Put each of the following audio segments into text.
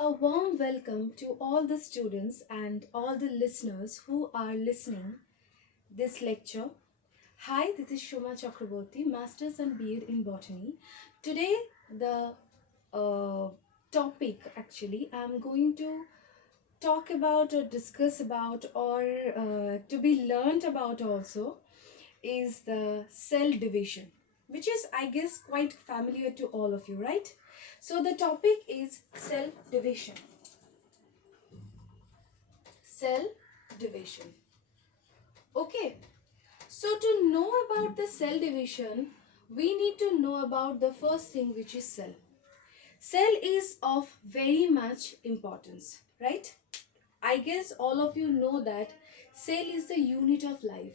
A warm welcome to all the students and all the listeners who are listening this lecture. Hi, this is Shoma Chakraborty, Masters and B.Ed in Botany. Today, the uh, topic actually I'm going to talk about or discuss about or to be learned about also is the cell division, which is, I guess, quite familiar to all of you, right? So the topic is cell division. Cell division. Okay, so to know about the cell division, we need to know about the first thing, which is cell. Cell is of very much importance, right? I guess all of you know that cell is the unit of life.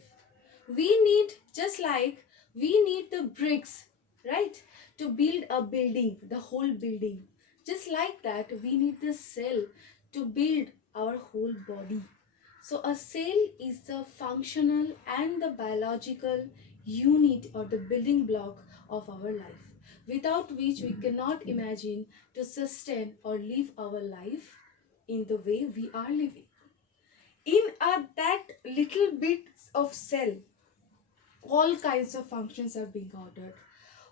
We need, just like we need the bricks, right, to build a building, the whole building. Just like that, we need the cell to build our whole body. So a cell is the functional and the biological unit or the building block of our life, without which we cannot imagine to sustain or live our life in the way we are living. In that little bit of cell, all kinds of functions are being ordered,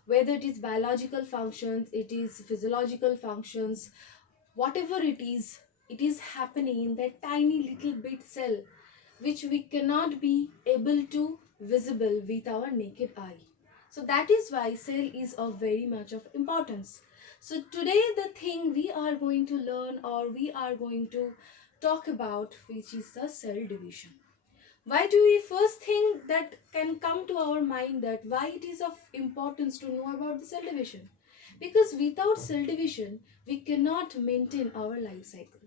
whether it is biological functions, it is physiological functions, whatever it is happening in that tiny little bit cell, which we cannot be able to visible with our naked eye. So that is why cell is of very much of importance. So today the thing we are going to learn or we are going to talk about, which is the cell division. Why do we first think that can come to our mind that why it is of importance to know about the cell division? Because without cell division, we cannot maintain our life cycle.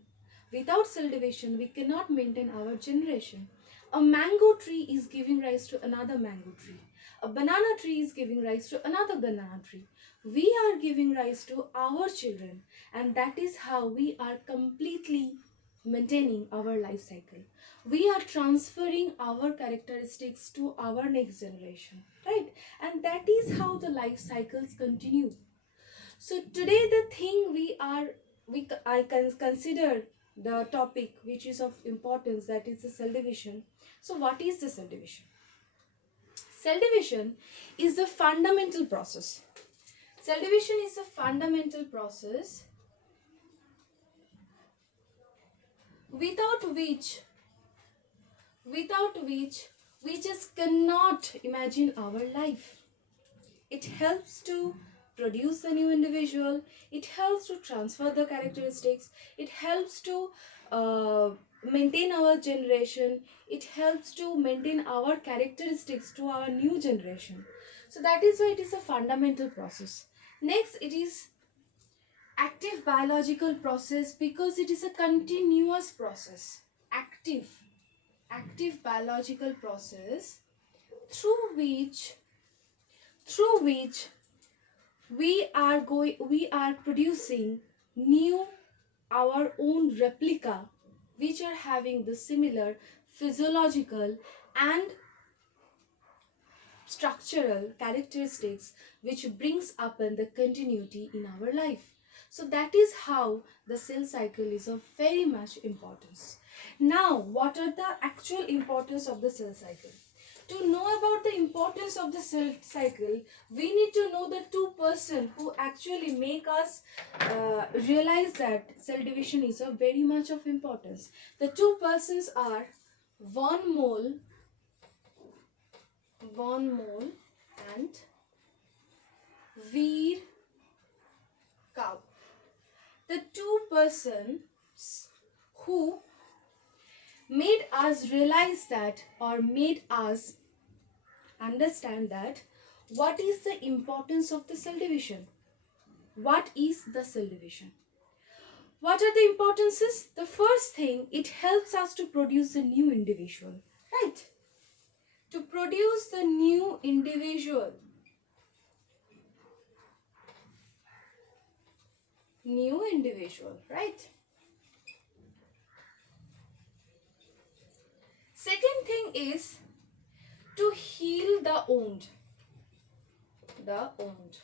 Without cell division, we cannot maintain our generation. A mango tree is giving rise to another mango tree. A banana tree is giving rise to another banana tree. We are giving rise to our children, and that is how we are completely maintaining our life cycle. We are transferring our characteristics to our next generation, right? And that is how the life cycles continue. So today the thing I can consider the topic which is of importance, that is the cell division. So what is the cell division? Cell division is the fundamental process. Cell division is a fundamental process without which we just cannot imagine our life. It helps to produce a new individual, it helps to transfer the characteristics, it helps to uh, maintain our generation, it helps to maintain our characteristics to our new generation. So that is why it is a fundamental process. Next, it is active biological process because it is a continuous process. Active biological process through which we are producing new, our own replica, which are having the similar physiological and structural characteristics, which brings up in the continuity in our life. So that is how the cell cycle is of very much importance. Now, what are the actual importance of the cell cycle? To know about the importance of the cell cycle, we need to know the two persons who actually make us realize that cell division is of very much of importance. The two persons are von Mole and Veer Cow. The two persons who made us realize that, or made us understand that, what is the importance of the cell division. What is the cell division? What are the importances? The first thing, it helps us to produce a new individual, right? To produce the new individual. New individual, right? Second thing is to heal the wound. The wound.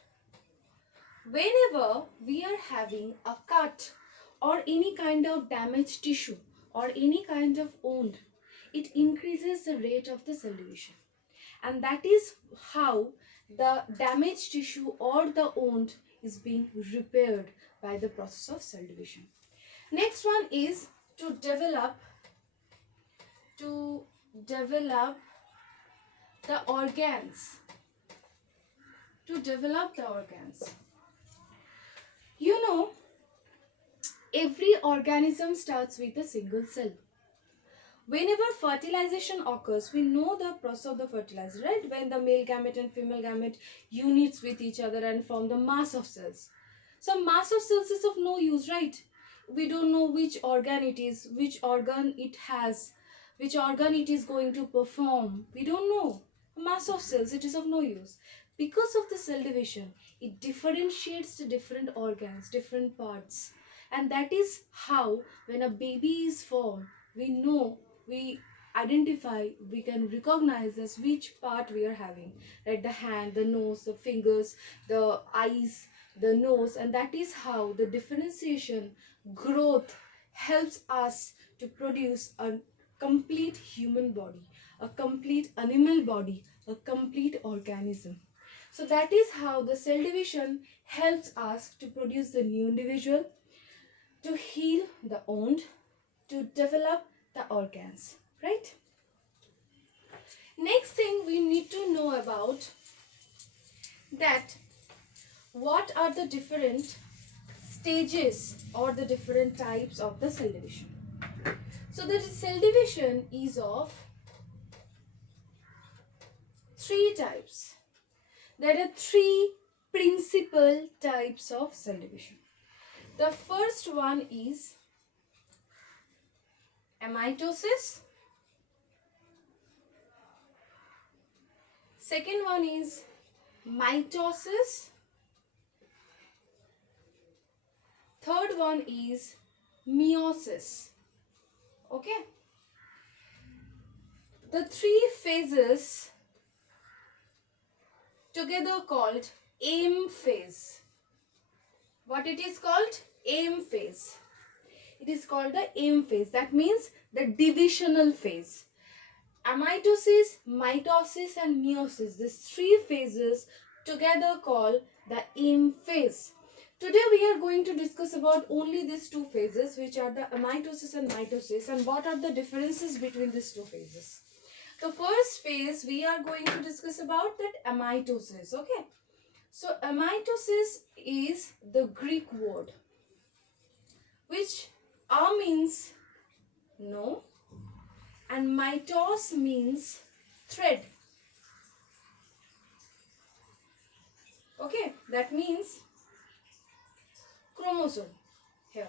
Whenever we are having a cut or any kind of damaged tissue or any kind of wound, it increases the rate of the cell division. And that is how the damaged tissue or the wound is being repaired by the process of cell division. Next one is to develop the organs. To develop the organs. You know, every organism starts with a single cell. Whenever fertilization occurs, we know the process of the fertilizer, right? When the male gamete and female gamete unites with each other and form the mass of cells. So mass of cells is of no use, right? We don't know which organ it is, which organ it has, which organ it is going to perform. We don't know. Mass of cells, it is of no use. Because of the cell division, it differentiates the different organs, different parts. And that is how when a baby is formed, we identify, we can recognize as which part we are having, right? The hand, the nose, the fingers, the eyes, the nose, and that is how the differentiation growth helps us to produce a complete human body, a complete animal body, a complete organism. So that is how the cell division helps us to produce the new individual, to heal the wound, to develop the organs, right? Next thing we need to know about that what are the different stages or the different types of the cell division. So the cell division is of three types. There are three principal types of cell division. The first one is amitosis. Second one is mitosis. Third one is meiosis. Okay. The three phases together called M phase. What it is called? M phase. It is called the M phase. That means the divisional phase. Amitosis, mitosis and meiosis. These three phases together call the M phase. Today we are going to discuss about only these two phases, which are the amitosis and mitosis, and what are the differences between these two phases. The first phase we are going to discuss about that amitosis. Okay. So amitosis is the Greek word which means no and mitos means thread. Okay, that means chromosome here.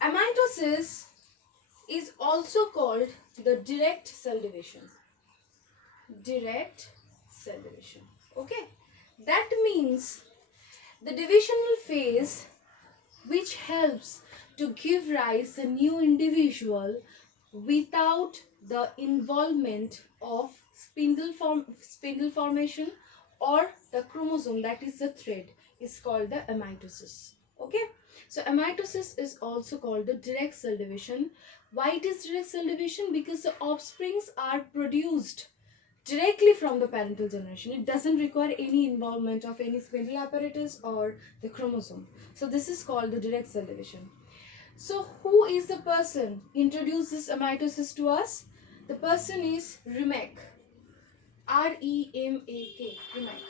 Amitosis is also called the direct cell division. Direct cell division. Okay, that means the divisional phase which helps to give rise a new individual without the involvement of spindle formation or the chromosome, that is the thread, is called the amitosis. Okay, so amitosis is also called the direct cell division. Why it is direct cell division? Because the offsprings are produced directly from the parental generation. It doesn't require any involvement of any spindle apparatus or the chromosome. So this is called the direct cell division. So who is the person introduced this amitosis to us? The person is Remek. R-E-M-A-K. Remek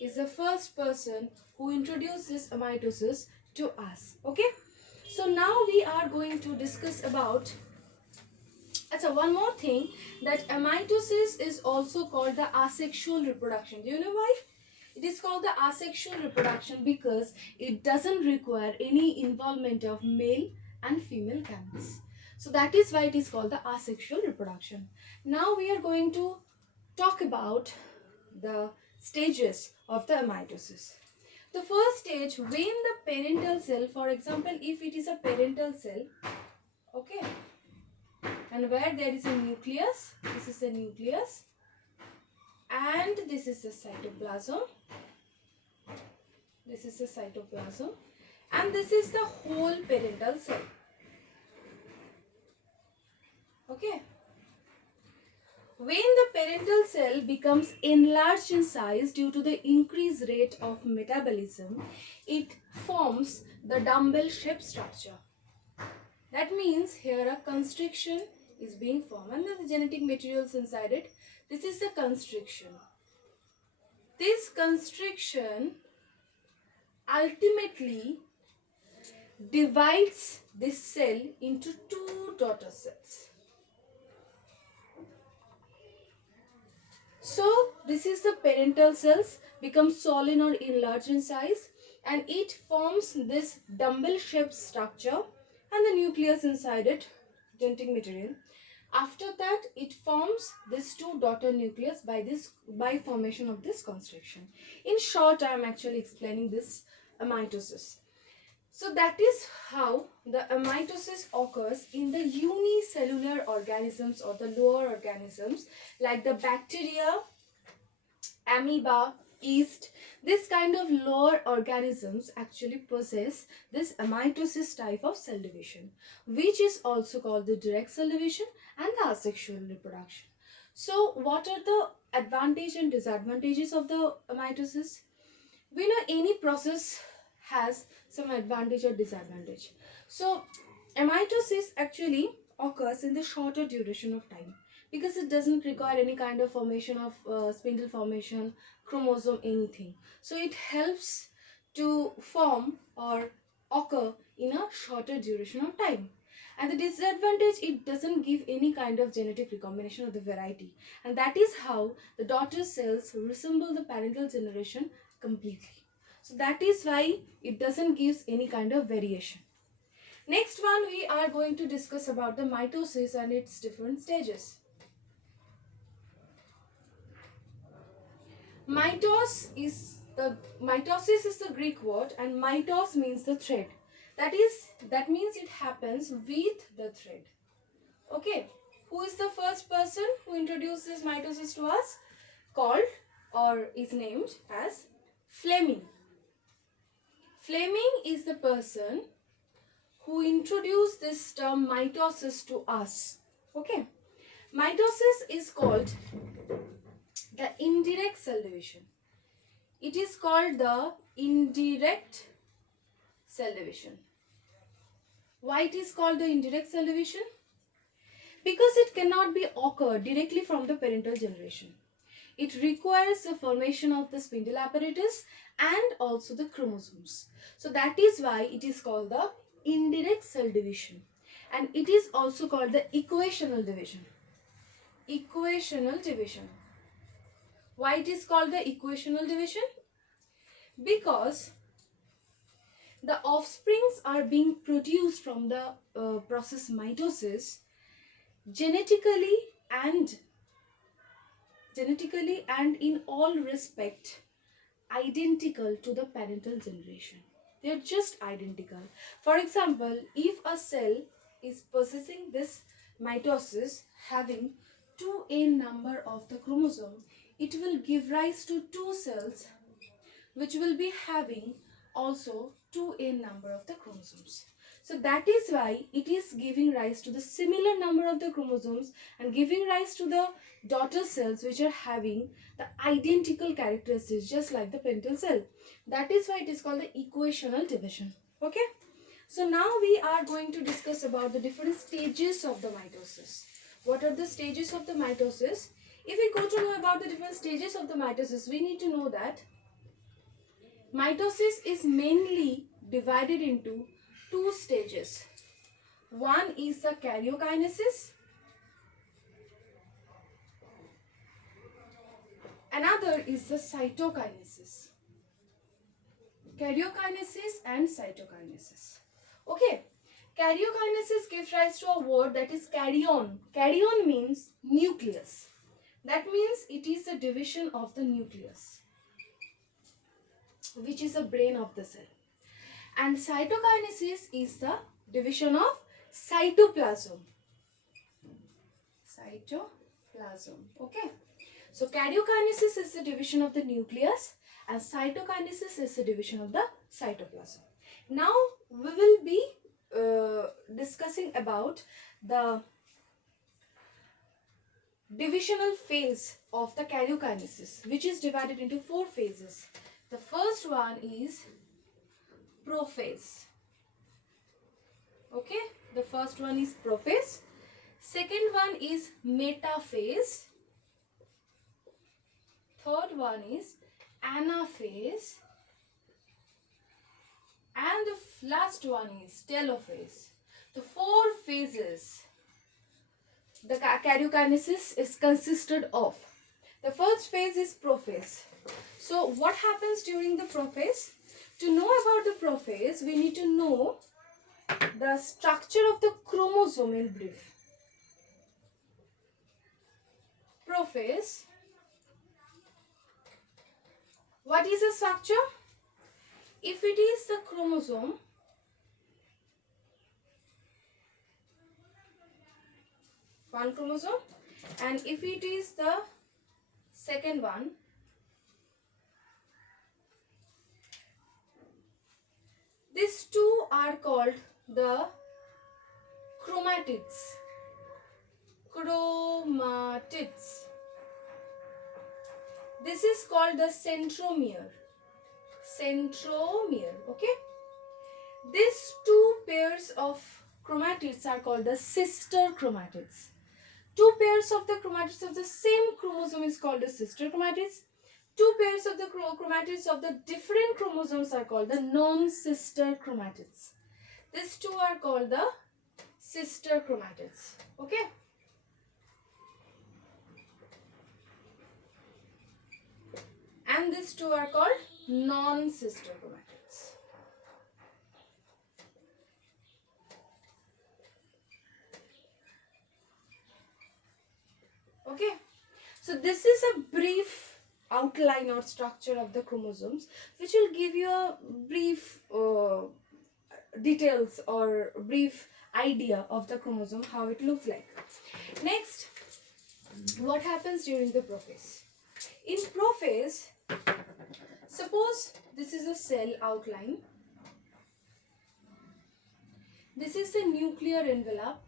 is the first person who introduced this amitosis to us. Okay. So now we are going to discuss about one more thing, that amitosis is also called the asexual reproduction. Do you know why? It is called the asexual reproduction because it doesn't require any involvement of male and female gametes. So that is why it is called the asexual reproduction. Now we are going to talk about the stages of the amitosis. The first stage, when the parental cell, for example, if it is a parental cell, okay, and where there is a nucleus, this is the nucleus and this is the cytoplasm. This is the cytoplasm, and this is the whole parental cell. Okay. When the parental cell becomes enlarged in size due to the increased rate of metabolism, it forms the dumbbell-shaped structure. That means here a constriction is being formed, and the genetic materials inside it. This is the constriction. This constriction ultimately divides this cell into two daughter cells. So this is the parental cells become solid or enlarged in size, and it forms this dumbbell shaped structure and the nucleus inside it, genetic material. After that, it forms this two daughter nucleus by formation of this constriction. In short, I am actually explaining this mitosis. So that is how the amitosis occurs in the unicellular organisms or the lower organisms like the bacteria, amoeba, yeast. This kind of lower organisms actually possess this amitosis type of cell division, which is also called the direct cell division and the asexual reproduction. So what are the advantages and disadvantages of the mitosis? We know any process has some advantage or disadvantage. So amitosis actually occurs in the shorter duration of time because it doesn't require any kind of formation of spindle formation, chromosome, anything. So it helps to form or occur in a shorter duration of time. And the disadvantage, it doesn't give any kind of genetic recombination of the variety, and that is how the daughter cells resemble the parental generation completely. So that is why it doesn't give any kind of variation. Next one, we are going to discuss about the mitosis and its different stages. Mitosis is the Greek word, and mitos means the thread. That means it happens with the thread. Okay, who is the first person who introduced this mitosis to us? Called or is named as Fleming. Fleming is the person who introduced this term mitosis to us. Okay, mitosis is called the indirect cell division. It is called the indirect cell division. Why it is called the indirect cell division? Because it cannot be occurred directly from the parental generation. It requires the formation of the spindle apparatus and also the chromosomes. So that is why it is called the indirect cell division, and it is also called the equational division. Equational division. Why it is called the equational division? Because the offsprings are being produced from the process mitosis genetically and in all respect identical to the parental generation. They are just identical. For example, if a cell is possessing this mitosis having 2n number of the chromosome, it will give rise to two cells which will be having also 2n number of the chromosomes. So that is why it is giving rise to the similar number of the chromosomes and giving rise to the daughter cells which are having the identical characteristics just like the parental cell. That is why it is called the equational division. Okay. So now we are going to discuss about the different stages of the mitosis. What are the stages of the mitosis? If we go to know about the different stages of the mitosis, we need to know that mitosis is mainly divided into two stages. One is the karyokinesis. Another is the cytokinesis. Karyokinesis and cytokinesis. Okay. Karyokinesis gives rise to a word that is karyon. Karyon means nucleus. That means it is the division of the nucleus, which is the brain of the cell. And cytokinesis is the division of cytoplasm. Cytoplasm. Okay. So karyokinesis is the division of the nucleus, and cytokinesis is the division of the cytoplasm. Now we will be discussing about the divisional phase of the karyokinesis, which is divided into 4 phases. The first one is prophase. Okay, the first one is prophase. Second one is metaphase. Third one is anaphase. And the last one is telophase. The 4 phases the karyokinesis is consisted of. The first phase is prophase. So what happens during the prophase? To know about the prophase, we need to know the structure of the chromosome in brief. Prophase. What is the structure? If it is the chromosome, one chromosome, and if it is the second one, these two are called the chromatids. Chromatids. This is called the centromere. Centromere. Okay. These 2 pairs of chromatids are called the sister chromatids. 2 pairs of the chromatids of the same chromosome is called the sister chromatids. 2 pairs of the chromatids of the different chromosomes are called the non-sister chromatids. These 2 are called the sister chromatids. Okay. And these 2 are called non-sister chromatids. Okay. So this is a brief outline or structure of the chromosomes, which will give you a brief details or brief idea of the chromosome, how it looks like. Next, what happens during the prophase? In prophase, suppose this is a cell outline. This is the nuclear envelope,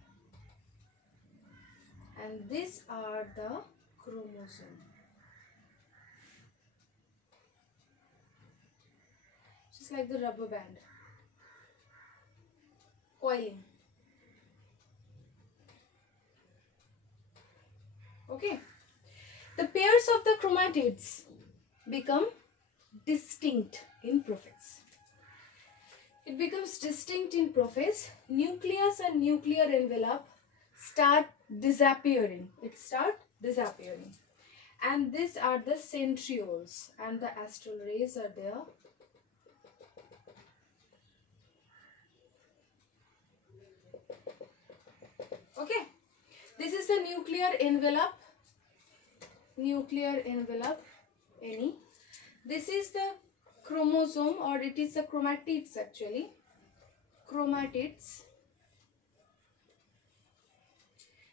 and these are the chromosomes. Just like the rubber band. Coiling. Okay. The pairs of the chromatids become distinct in prophase. It becomes distinct in prophase. Nucleus and nuclear envelope start disappearing. It starts disappearing. And these are the centrioles, and the astral rays are there. Okay. This is the nuclear envelope. Nuclear envelope, any. This is the chromosome, or it is the chromatids actually. Chromatids.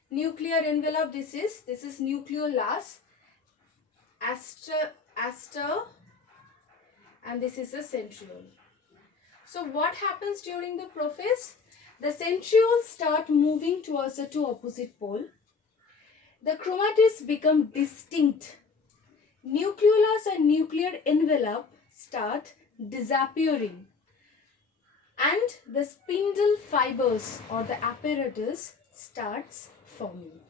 Nuclear envelope, this is nucleolus, aster, and this is a centriole. So what happens during the prophase? The centrioles start moving towards the 2 opposite poles. The chromatids become distinct. Nucleolus and nuclear envelope start disappearing, and the spindle fibers or the apparatus starts forming.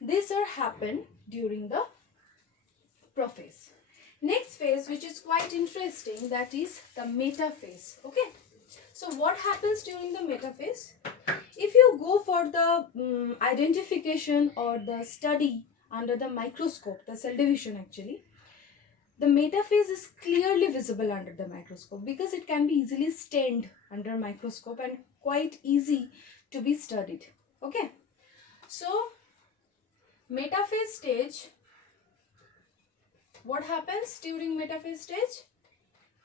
These are happen during the prophase. Next phase, which is quite interesting, that is the metaphase. Okay. So what happens during the metaphase? If you go for the identification or the study under the microscope, the cell division actually, the metaphase is clearly visible under the microscope because it can be easily stained under microscope and quite easy to be studied. Okay. So metaphase stage, what happens during metaphase stage?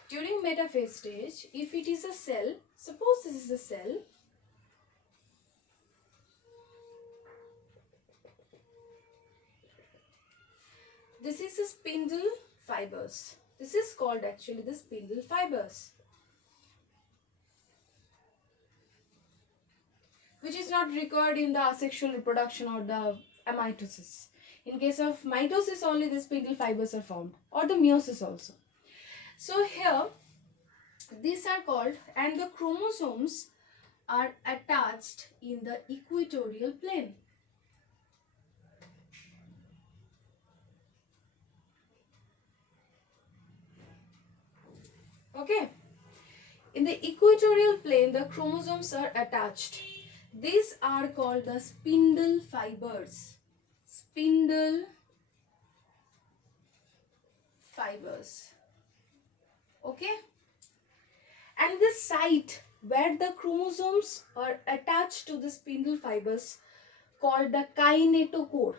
During metaphase stage, if it is a cell, suppose this is a cell, this is a spindle fibers. This is called actually the spindle fibers, which is not required in the asexual reproduction or the amitosis. In case of mitosis, only the spindle fibers are formed, or the meiosis also. So here, these are called, and the chromosomes are attached in the equatorial plane. Okay. In the equatorial plane, the chromosomes are attached. These are called the spindle fibers. Spindle fibers. Okay. And this site where the chromosomes are attached to the spindle fibers called the kinetochore,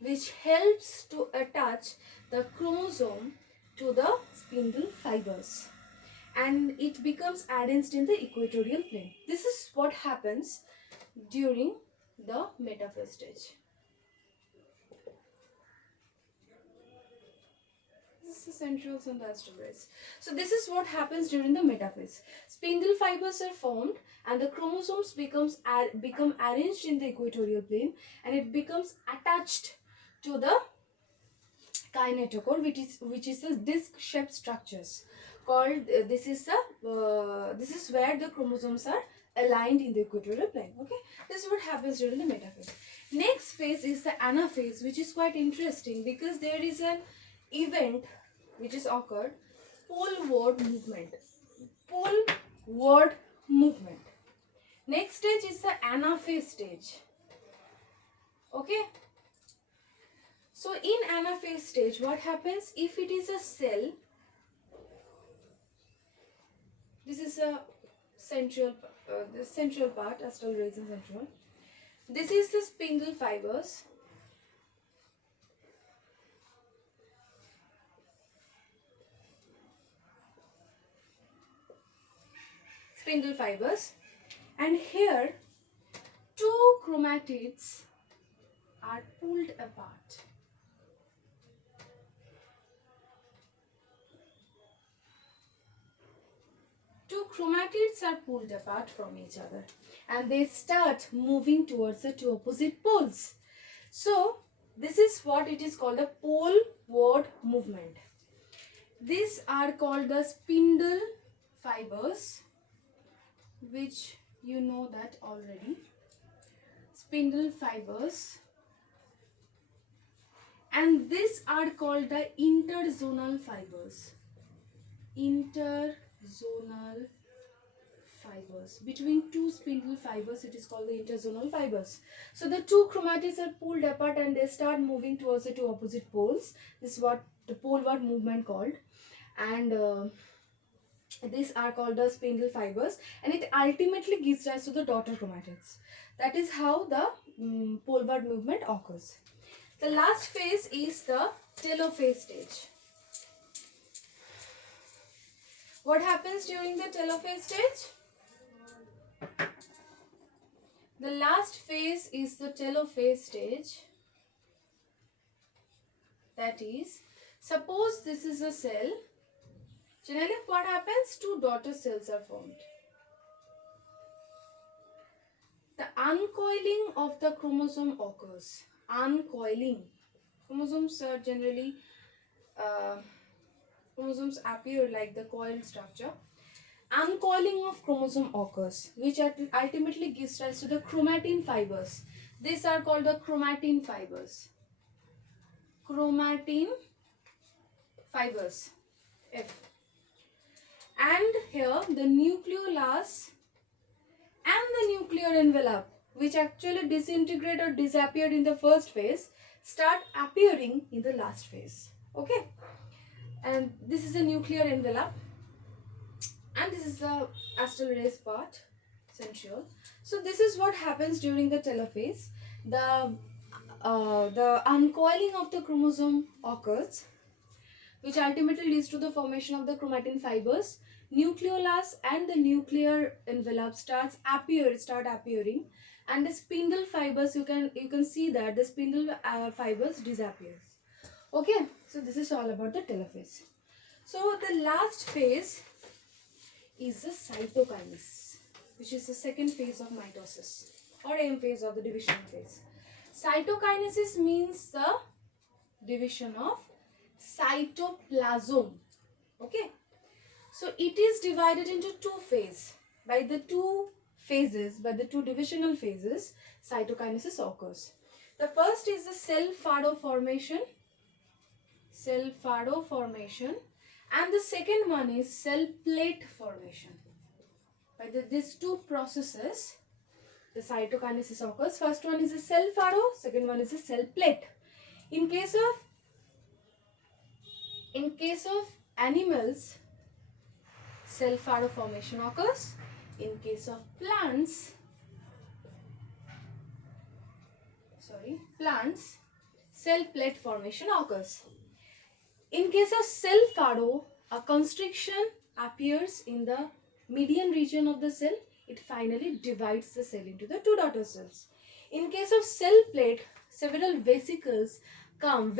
which helps to attach the chromosome to the spindle fibers, and it becomes arranged in the equatorial plane. This is what happens during the metaphase stage. This is the centrioles and the astrocytes. So this is what happens during the metaphase. Spindle fibers are formed and the chromosomes become arranged in the equatorial plane, and it becomes attached to the kinetochore, which is a disc-shaped structures called. This is where the chromosomes are aligned in the equatorial plane. Okay, this is what happens during the metaphase. Next phase is the anaphase, which is quite interesting because there is an event which is occurred, poleward movement. Poleward movement. Next stage is the anaphase stage. Okay. So in anaphase stage, what happens if it is a cell? This is a central, the central part, astral rays and central. This is the spindle fibers. Spindle fibers, and here two chromatids are pulled apart. Two chromatids are pulled apart from each other and they start moving towards the two opposite poles. So this is what it is called, a poleward movement. These are called the spindle fibers, which you know that already. Spindle fibers, and these are called the interzonal fibers. Interzonal fibers. Between two spindle fibers, it is called the interzonal fibers. So the two chromatids are pulled apart and they start moving towards the two opposite poles. This is what the poleward movement called, and these are called the spindle fibers, and it ultimately gives rise to the daughter chromatids. That is how the poleward movement occurs. The last phase is the telophase stage. What happens during the telophase stage? The last phase is the telophase stage. That is, suppose this is a cell. Generally, what happens? Two daughter cells are formed. The uncoiling of the chromosome occurs. Uncoiling. Chromosomes are generally, chromosomes appear like the coiled structure. Uncoiling of chromosome occurs, which ultimately gives rise to the chromatin fibers. These are called the chromatin fibers. Chromatin fibers. F. And here the nucleolus and the nuclear envelope, which actually disintegrate or disappeared in the first phase, start appearing in the last phase. Okay, and this is a nuclear envelope, and this is the astral rays part, central. So this is what happens during the telophase. The uncoiling of the chromosome occurs, which ultimately leads to the formation of the chromatin fibers. Nucleolus and the nuclear envelope start appearing, and the spindle fibers, you can see that the spindle fibers disappears. Okay, so this is all about the telophase. So the last phase is the cytokinesis, which is the second phase of mitosis or M phase of the division phase. Cytokinesis means the division of cytoplasm. Okay, so it is divided into two phases. By the two divisional phases, cytokinesis occurs. The first is the cell fado formation, and the second one is cell plate formation. By these two processes, the cytokinesis occurs. First one is the cell fado, second one is the cell plate. In case of animals, cell fado formation occurs. In case of plants, cell plate formation occurs. In case of cell fado, a constriction appears in the median region of the cell. It finally divides the cell into the two daughter cells. In case of cell plate, several vesicles come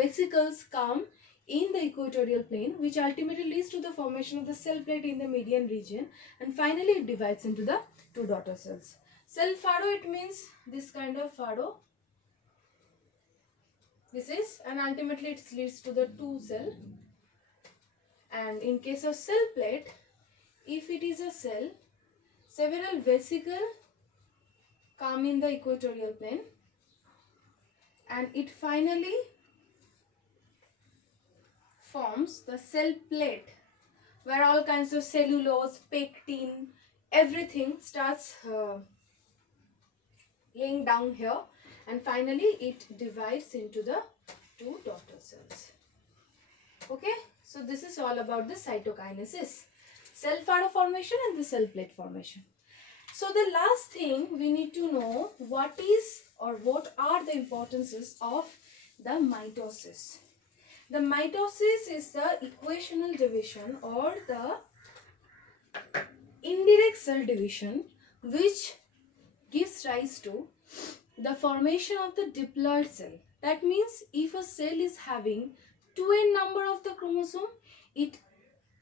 in the equatorial plane, which ultimately leads to the formation of the cell plate in the median region, and finally it divides into the two daughter cells. Cell fado, it means this kind of fado. This is, and ultimately it leads to the two cell. And in case of cell plate, if it is a cell, several vesicles come in the equatorial plane, and it finally forms the cell plate, where all kinds of cellulose, pectin, everything starts laying down here, and finally it divides into the two daughter cells. Okay, so this is all about the cytokinesis, cell fado formation and the cell plate formation. So the last thing we need to know, what are the importances of the mitosis. The mitosis is the equational division or the indirect cell division, which gives rise to the formation of the diploid cell. That means if a cell is having 2n number of the chromosome, it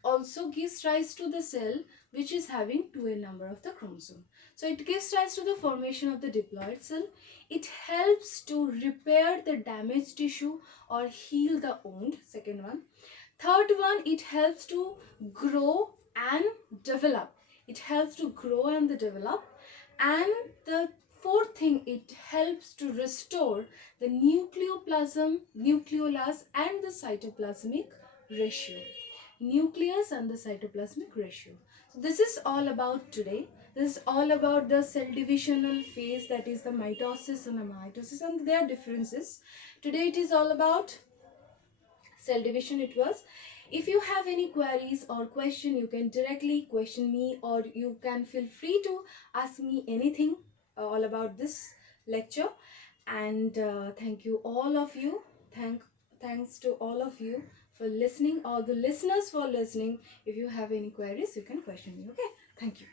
also gives rise to the cell which is having 2n number of the chromosome. So it gives rise to the formation of the diploid cell. It helps to repair the damaged tissue or heal the wound, second one. Third one, it helps to grow and develop. And the fourth thing, it helps to restore the nucleus and the cytoplasmic ratio. So this is all about today. This is all about the cell divisional phase, that is the mitosis and the mitosis and their differences. Today it is all about cell division. It was. If you have any queries or question, you can directly question me, or you can feel free to ask me anything all about this lecture. And thank you all of you. Thanks to all of you for listening, all the listeners for listening. If you have any queries, you can question me. Okay, thank you.